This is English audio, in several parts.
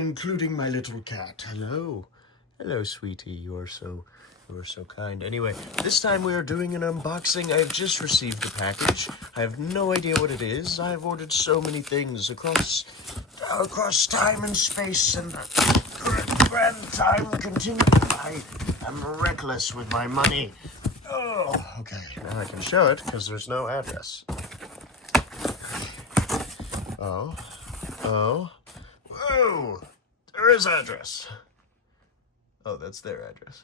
including my little cat. Hello. Hello, sweetie. You are so kind. Anyway, this time we are doing an unboxing. I have just received a package. I have no idea what it is. I have ordered so many things across time and space, and grand time continues. I am reckless with my money. Oh, okay. Now I can show it because there's no address. Oh. Whoa! There is address. Oh, that's their address.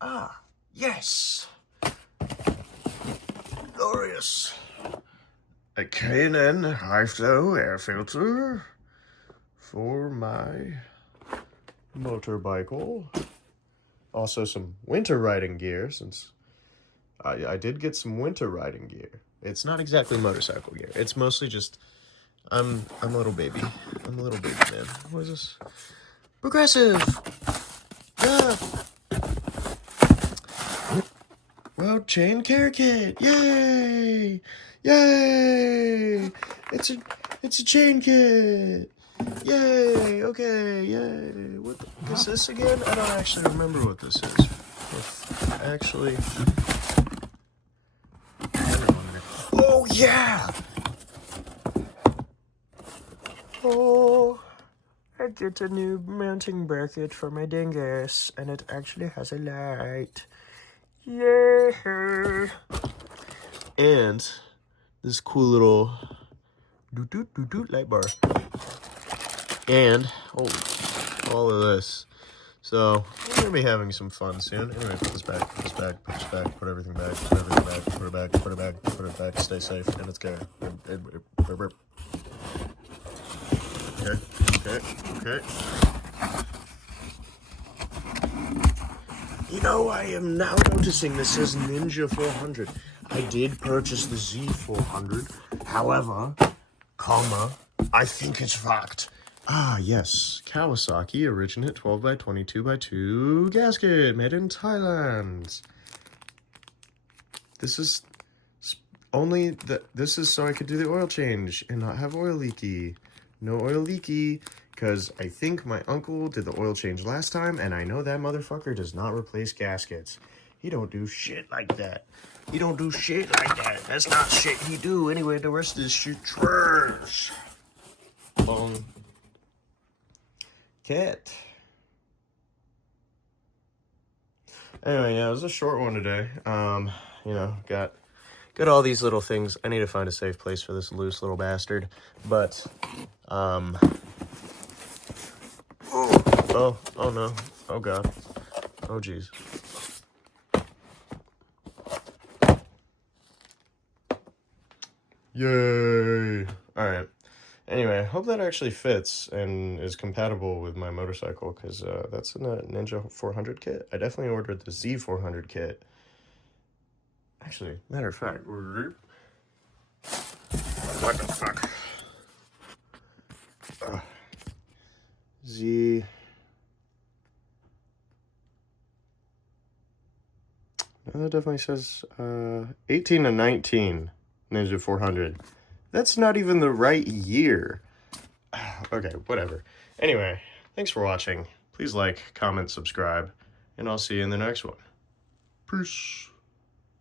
Ah, yes. Glorious. A K&N high-flow air filter for my motorbike. Also some winter riding gear, since I did get some winter riding gear. It's not exactly motorcycle gear. It's mostly just, I'm a little baby. I'm a little baby man. What is this? Progressive! Yeah! Well, chain care kit! Yay! Yay! It's a chain kit! Yay! Okay, yay! What is this again? I don't actually remember what this is. Actually... Oh, yeah! Oh, I get a new mounting bracket for my dingus, and it actually has a light. Yeah! And this cool little doot light bar. And, oh, all of this. So, we're going to be having some fun soon. Anyway, put this back, put everything back, put it back, stay safe, and it's good. Okay. You know, I am now noticing this says Ninja 400. I did purchase the Z400. However, I think it's fucked. Ah, yes. Kawasaki Originate 12x 22x2 gasket made in Thailand. This is this is so I could do the oil change and not have oil leaky. No oil leaky, because I think my uncle did the oil change last time, and I know that motherfucker does not replace gaskets. He don't do shit like that. He don't do shit like that. That's not shit he do. Anyway, the rest of this shit trash. Long cat. Anyway, yeah, it was a short one today. You know, got all these little things. I need to find a safe place for this loose little bastard. But, oh no. Oh god. Oh jeez. Yay! Alright. Anyway, I hope that actually fits and is compatible with my motorcycle, because that's in a Ninja 400 kit. I definitely ordered the Z400 kit. Actually, matter of fact, what the fuck? Z... No, that definitely says 18 to 19 Ninja 400. That's not even the right year. Okay, whatever. Anyway, thanks for watching. Please like, comment, subscribe, and I'll see you in the next one. Peace.